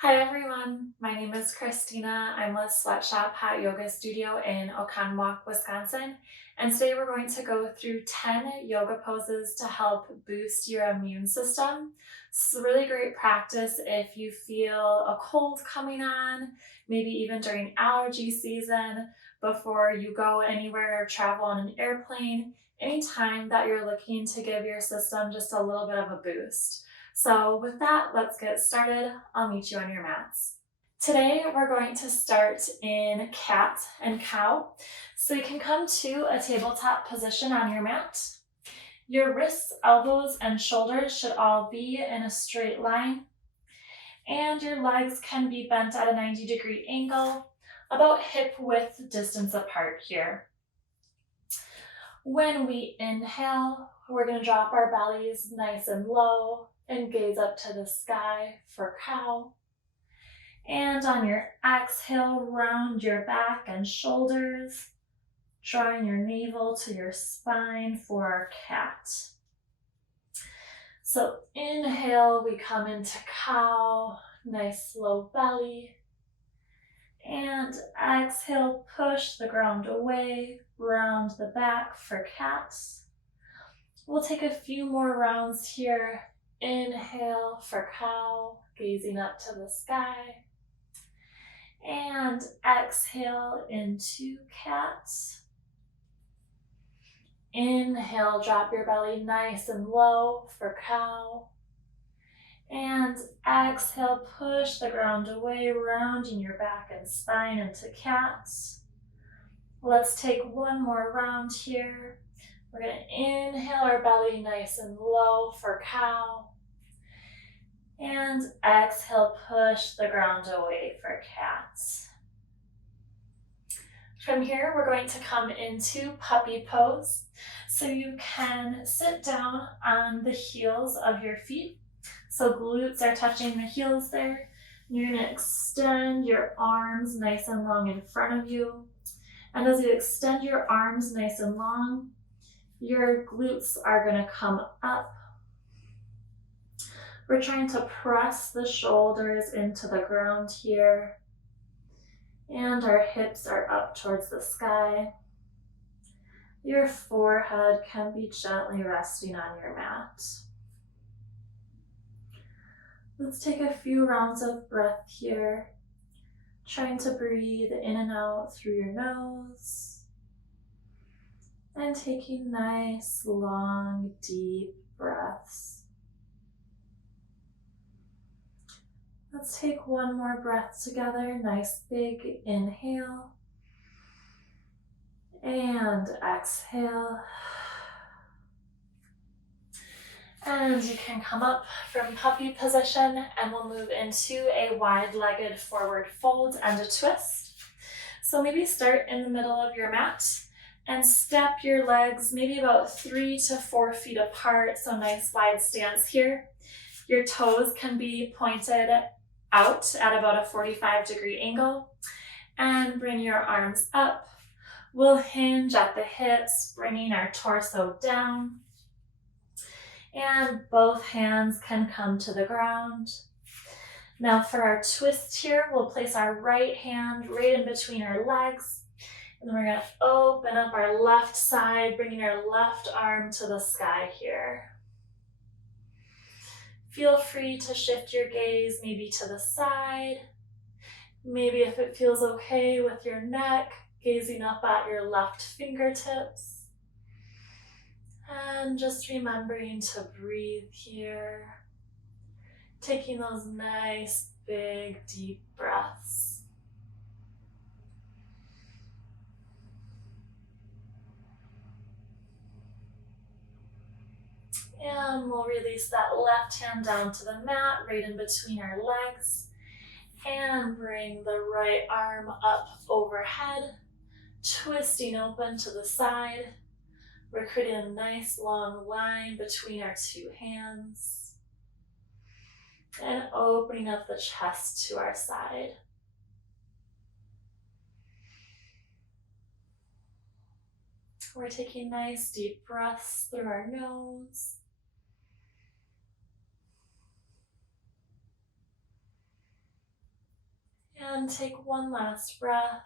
Hi everyone, my name is Christina. I'm with Sweatshop Hot Yoga Studio in Oconomowoc, Wisconsin. And today we're going to go through 10 yoga poses to help boost your immune system. It's a really great practice if you feel a cold coming on, maybe even during allergy season, before you go anywhere or travel on an airplane, anytime that you're looking to give your system just a little bit of a boost. So with that, let's get started. I'll meet you on your mats. Today, we're going to start in cat and cow. So you can come to a tabletop position on your mat. Your wrists, elbows, and shoulders should all be in a straight line. And your legs can be bent at a 90-degree angle, about hip width distance apart here. When we inhale, we're going to drop our bellies nice and low and gaze up to the sky for cow. And on your exhale, round your back and shoulders, drawing your navel to your spine for our cat. So inhale, we come into cow, nice slow belly. And exhale, push the ground away, round the back for cat. We'll take a few more rounds here. Inhale for cow, gazing up to the sky. And exhale into cat. Inhale, drop your belly nice and low for cow. And exhale, push the ground away, rounding your back and spine into cat. Let's take one more round here. We're going to inhale our belly nice and low for cow. And exhale, push the ground away for cat. From here, we're going to come into puppy pose. So you can sit down on the heels of your feet. So glutes are touching the heels there. You're going to extend your arms nice and long in front of you. And as you extend your arms nice and long, your glutes are going to come up. We're trying to press the shoulders into the ground here. And our hips are up towards the sky. Your forehead can be gently resting on your mat. Let's take a few rounds of breath here. Trying to breathe in and out through your nose. And taking nice, long, deep breaths. Let's take one more breath together. Nice big inhale. And exhale. And you can come up from puppy position and we'll move into a wide-legged forward fold and a twist. So maybe start in the middle of your mat and step your legs maybe about 3 to 4 feet apart. So nice wide stance here. Your toes can be pointed out at about a 45-degree angle and bring your arms up. We'll hinge at the hips, bringing our torso down. And both hands can come to the ground. Now for our twist here, we'll place our right hand right in between our legs. And then we're going to open up our left side, bringing our left arm to the sky here. Feel free to shift your gaze maybe to the side. Maybe if it feels okay with your neck, gazing up at your left fingertips. And just remembering to breathe here. Taking those nice, big, deep breaths. And we'll release that left hand down to the mat, right in between our legs. And bring the right arm up overhead, twisting open to the side. We're creating a nice long line between our two hands. And opening up the chest to our side. We're taking nice deep breaths through our nose. And take one last breath.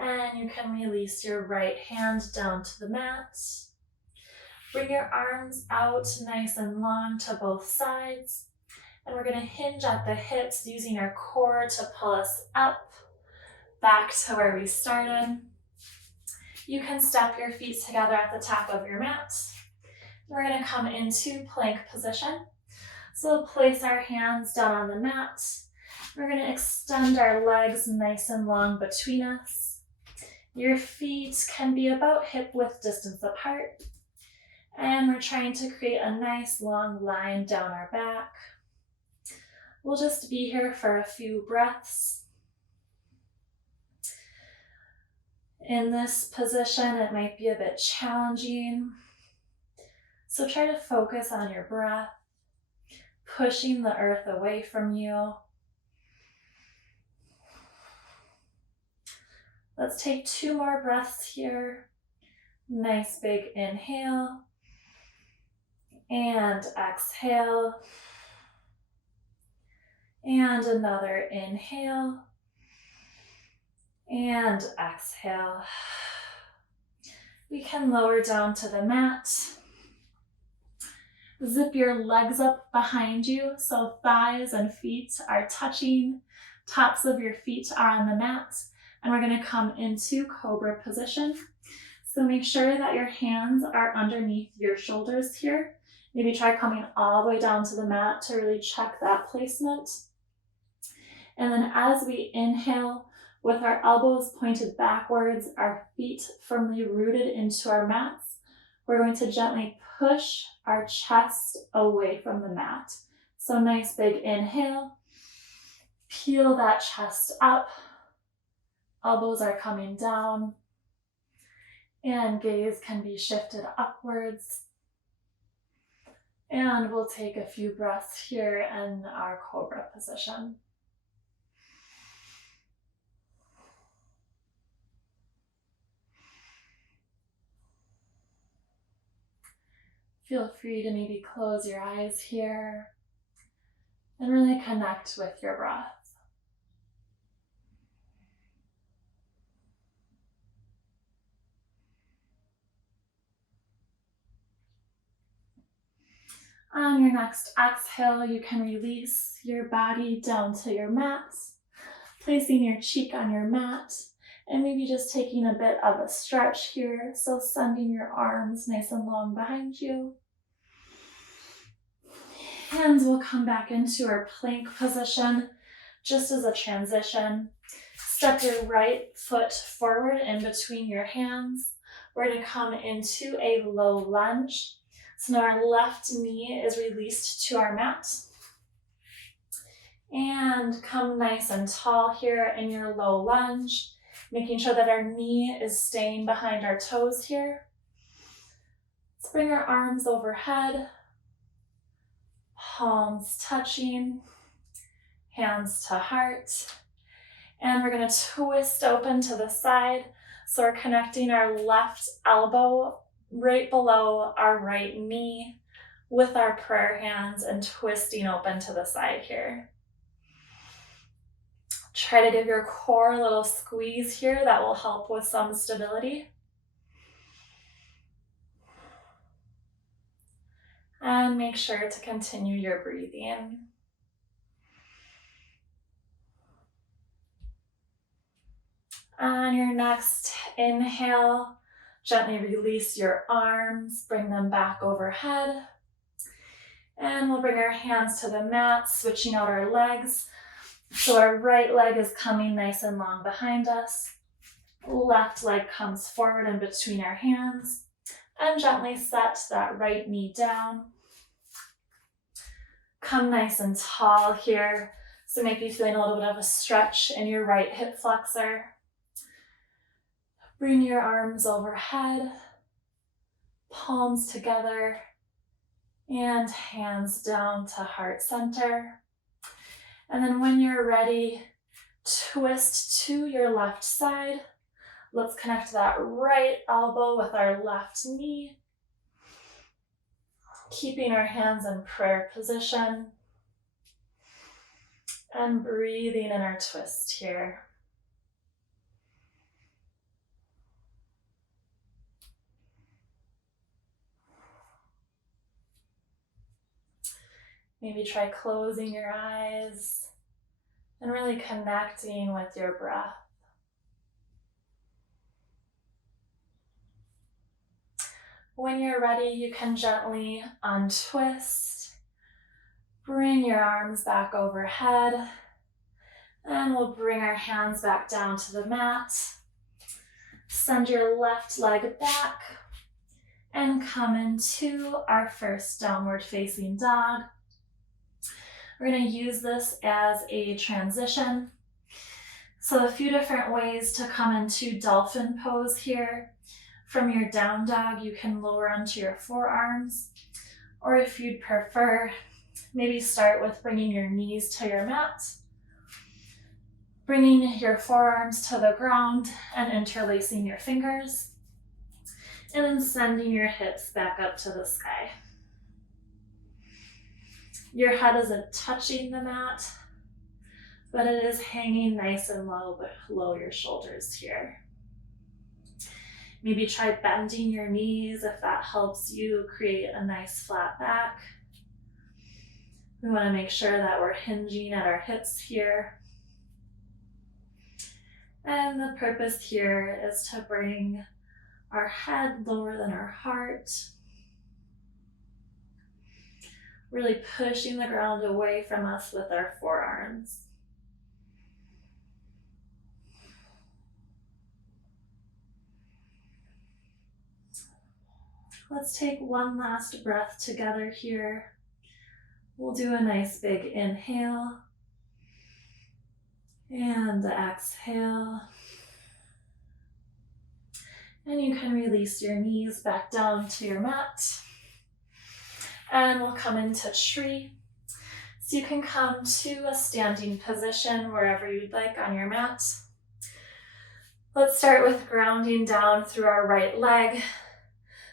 And you can release your right hand down to the mat. Bring your arms out nice and long to both sides. And we're going to hinge at the hips using our core to pull us up, back to where we started. You can step your feet together at the top of your mat. We're going to come into plank position. So we'll place our hands down on the mat. We're going to extend our legs nice and long between us. Your feet can be about hip width distance apart. And we're trying to create a nice long line down our back. We'll just be here for a few breaths. In this position, it might be a bit challenging. So try to focus on your breath, pushing the earth away from you. Let's take 2 more breaths here. Nice big inhale and exhale. And another inhale and exhale. We can lower down to the mat. Zip your legs up behind you so thighs and feet are touching. Tops of your feet are on the mat. And we're going to come into cobra position. So make sure that your hands are underneath your shoulders here. Maybe try coming all the way down to the mat to really check that placement. And then as we inhale, with our elbows pointed backwards, our feet firmly rooted into our mats, we're going to gently push our chest away from the mat. So nice big inhale, peel that chest up, elbows are coming down, and gaze can be shifted upwards. And we'll take a few breaths here in our cobra position. Feel free to maybe close your eyes here and really connect with your breath. On your next exhale, you can release your body down to your mat, placing your cheek on your mat, and maybe just taking a bit of a stretch here. So sending your arms nice and long behind you. Hands will come back into our plank position, just as a transition. Step your right foot forward in between your hands. We're going to come into a low lunge. So now our left knee is released to our mat. And come nice and tall here in your low lunge, making sure that our knee is staying behind our toes here. Let's bring our arms overhead, palms touching, hands to heart. And we're going to twist open to the side. So we're connecting our left elbow right below our right knee with our prayer hands and twisting open to the side here. Try to give your core a little squeeze here. That will help with some stability. And make sure to continue your breathing. On your next inhale, gently release your arms, bring them back overhead. And we'll bring our hands to the mat, switching out our legs. So our right leg is coming nice and long behind us. Left leg comes forward in between our hands. And gently set that right knee down. Come nice and tall here. So maybe feeling a little bit of a stretch in your right hip flexor. Bring your arms overhead, palms together, and hands down to heart center. And then when you're ready, twist to your left side. Let's connect that right elbow with our left knee. Keeping our hands in prayer position. And breathing in our twist here. Maybe try closing your eyes and really connecting with your breath. When you're ready, you can gently untwist, bring your arms back overhead, and we'll bring our hands back down to the mat. Send your left leg back and come into our first downward facing dog. We're going to use this as a transition. So a few different ways to come into dolphin pose here. From your down dog, you can lower onto your forearms, or if you'd prefer, maybe start with bringing your knees to your mat, bringing your forearms to the ground and interlacing your fingers, and then sending your hips back up to the sky. Your head isn't touching the mat, but it is hanging nice and low below your shoulders here. Maybe try bending your knees if that helps you create a nice flat back. We want to make sure that we're hinging at our hips here. And the purpose here is to bring our head lower than our heart. Really pushing the ground away from us with our forearms. Let's take one last breath together here. We'll do a nice big inhale and exhale. And you can release your knees back down to your mat. And we'll come into tree. So you can come to a standing position wherever you'd like on your mat. Let's start with grounding down through our right leg.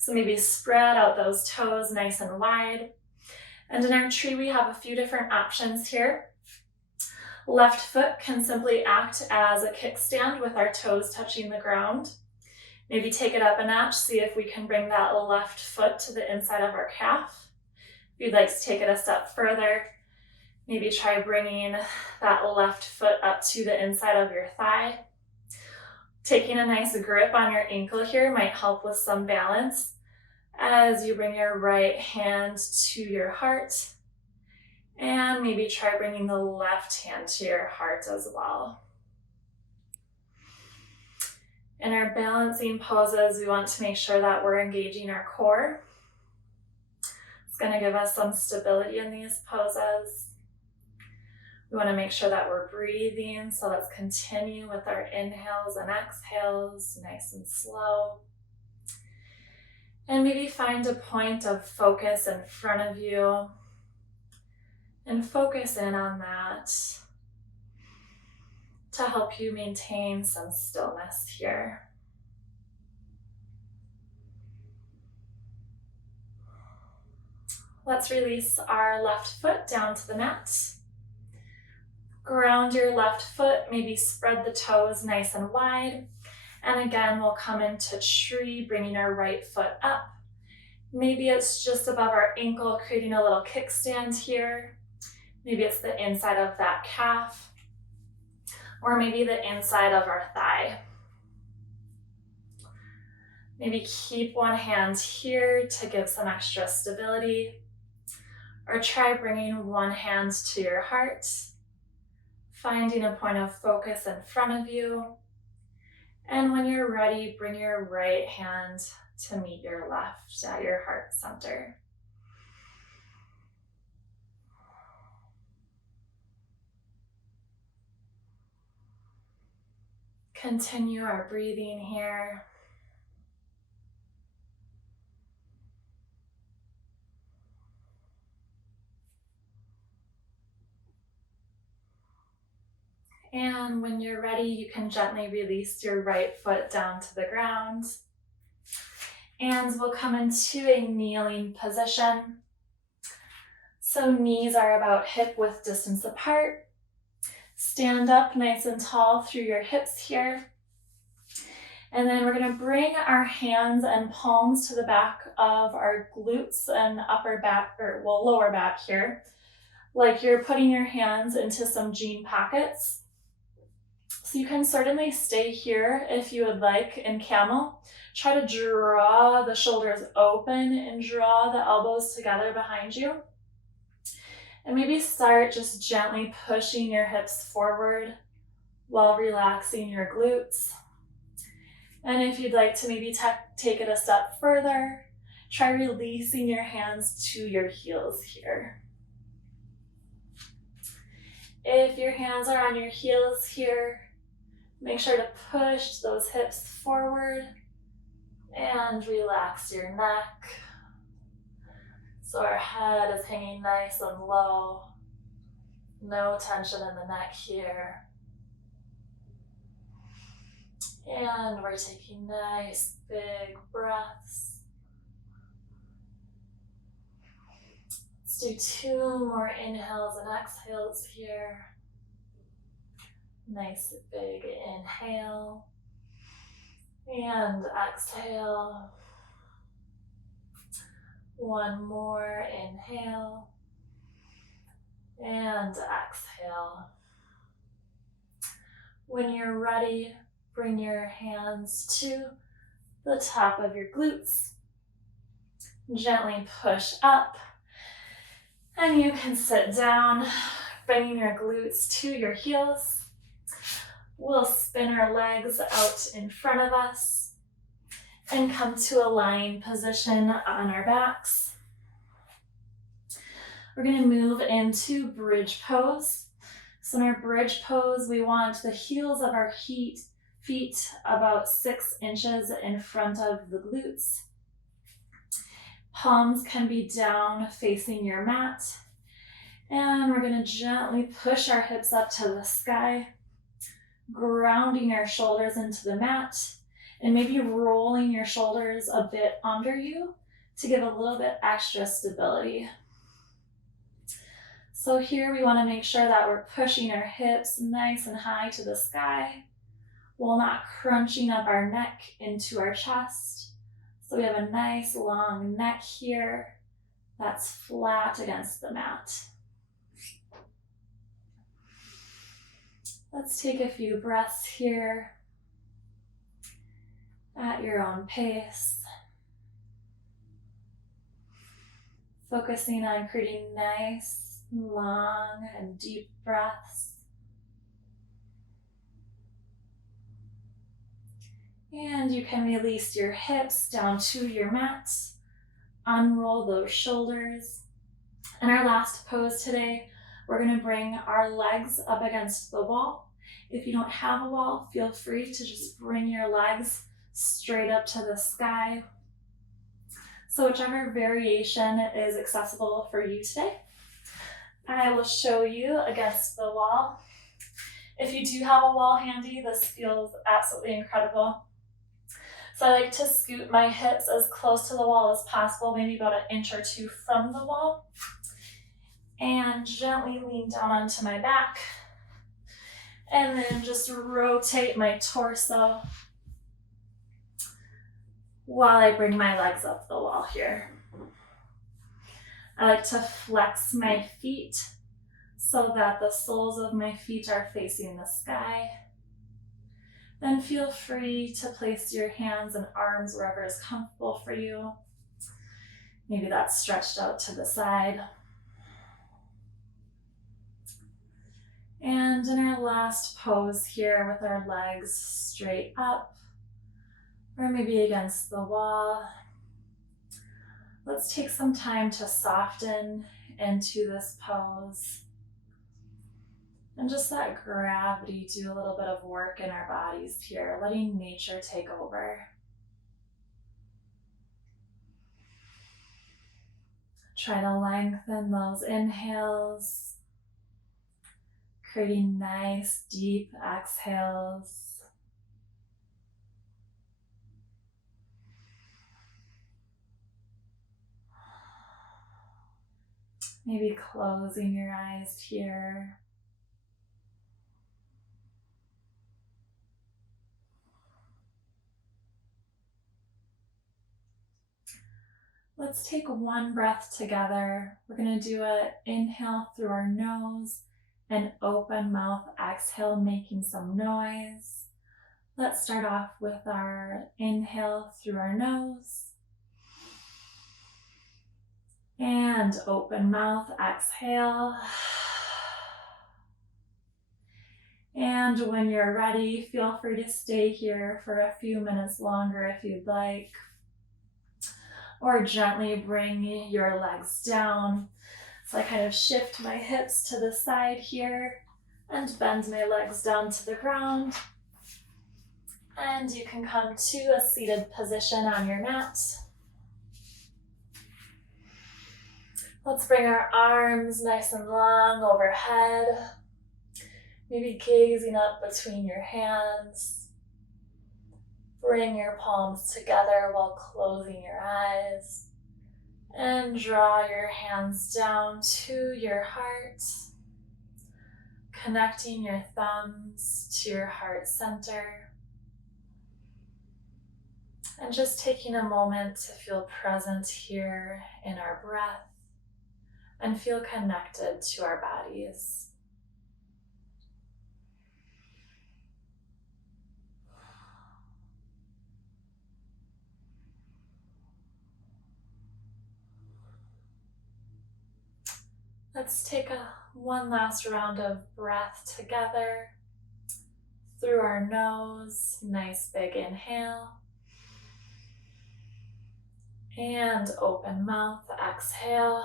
So maybe spread out those toes nice and wide. And in our tree, we have a few different options here. Left foot can simply act as a kickstand with our toes touching the ground. Maybe take it up a notch, see if we can bring that left foot to the inside of our calf. If you'd like to take it a step further, maybe try bringing that left foot up to the inside of your thigh. Taking a nice grip on your ankle here might help with some balance as you bring your right hand to your heart, and maybe try bringing the left hand to your heart as well. In our balancing poses, we want to make sure that we're engaging our core. It's going to give us some stability in these poses. We want to make sure that we're breathing, so let's continue with our inhales and exhales, nice and slow. And maybe find a point of focus in front of you and focus in on that to help you maintain some stillness here. Let's release our left foot down to the mat. Ground your left foot, maybe spread the toes nice and wide. And again, we'll come into tree, bringing our right foot up. Maybe it's just above our ankle, creating a little kickstand here. Maybe it's the inside of that calf, or maybe the inside of our thigh. Maybe keep one hand here to give some extra stability, or try bringing one hand to your heart, finding a point of focus in front of you. And when you're ready, bring your right hand to meet your left at your heart center. Continue our breathing here. And when you're ready, you can gently release your right foot down to the ground. And we'll come into a kneeling position. So knees are about hip width distance apart. stand up nice and tall through your hips here. And then we're gonna bring our hands and palms to the back of our glutes and upper back, or well, lower back here. Like you're putting your hands into some jean pockets. So you can certainly stay here if you would like in camel. Try to draw the shoulders open and draw the elbows together behind you. And maybe start just gently pushing your hips forward while relaxing your glutes. And if you'd like to maybe take it a step further, try releasing your hands to your heels here. If your hands are on your heels here, make sure to push those hips forward and relax your neck. So our head is hanging nice and low. No tension in the neck here. And we're taking nice big breaths. Let's do 2 more inhales and exhales here. Nice big inhale and exhale. 1 more inhale and exhale. When you're ready, bring your hands to the top of your glutes. Gently push up. And you can sit down, bringing your glutes to your heels. We'll spin our legs out in front of us and come to a lying position on our backs. We're going to move into bridge pose. So in our bridge pose, we want the heels of our feet about 6 inches in front of the glutes. Palms can be down facing your mat. And we're going to gently push our hips up to the sky, grounding our shoulders into the mat, and maybe rolling your shoulders a bit under you to give a little bit extra stability. So here we want to make sure that we're pushing our hips nice and high to the sky while not crunching up our neck into our chest. So we have a nice long neck here that's flat against the mat. Let's take a few breaths here at your own pace. Focusing on creating nice, long, and deep breaths. And you can release your hips down to your mat. Unroll those shoulders. In our last pose today, we're going to bring our legs up against the wall. If you don't have a wall, feel free to just bring your legs straight up to the sky. So whichever variation is accessible for you today. I will show you against the wall. If you do have a wall handy, this feels absolutely incredible. So I like to scoot my hips as close to the wall as possible, maybe about 1 inch or 2 from the wall. And gently lean down onto my back. And then just rotate my torso while I bring my legs up the wall here. I like to flex my feet so that the soles of my feet are facing the sky. Then feel free to place your hands and arms wherever is comfortable for you. Maybe that's stretched out to the side. And in our last pose here with our legs straight up, or maybe against the wall, let's take some time to soften into this pose. And just let gravity do a little bit of work in our bodies here, letting nature take over. Try to lengthen those inhales, creating nice deep exhales. Maybe closing your eyes here. Let's take one breath together. We're going to do an inhale through our nose and open mouth exhale, making some noise. Let's start off with our inhale through our nose and open mouth exhale. And when you're ready, feel free to stay here for a few minutes longer if you'd like, or gently bring your legs down. So I kind of shift my hips to the side here and bend my legs down to the ground. And you can come to a seated position on your mat. Let's bring our arms nice and long overhead. Maybe gazing up between your hands. Bring your palms together while closing your eyes. And draw your hands down to your heart, connecting your thumbs to your heart center. And just taking a moment to feel present here in our breath and feel connected to our bodies. Let's take one last round of breath together through our nose. Nice big inhale. And open mouth, exhale.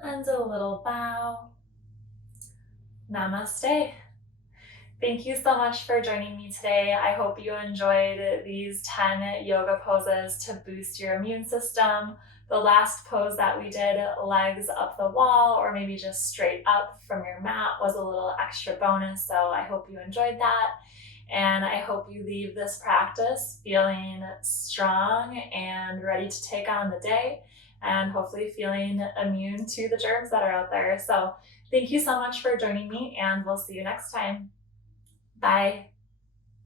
And a little bow. Namaste. Thank you so much for joining me today. I hope you enjoyed these 10 yoga poses to boost your immune system. The last pose that we did, legs up the wall or maybe just straight up from your mat, was a little extra bonus. So I hope you enjoyed that. And I hope you leave this practice feeling strong and ready to take on the day, and hopefully feeling immune to the germs that are out there. So thank you so much for joining me, and we'll see you next time. Bye.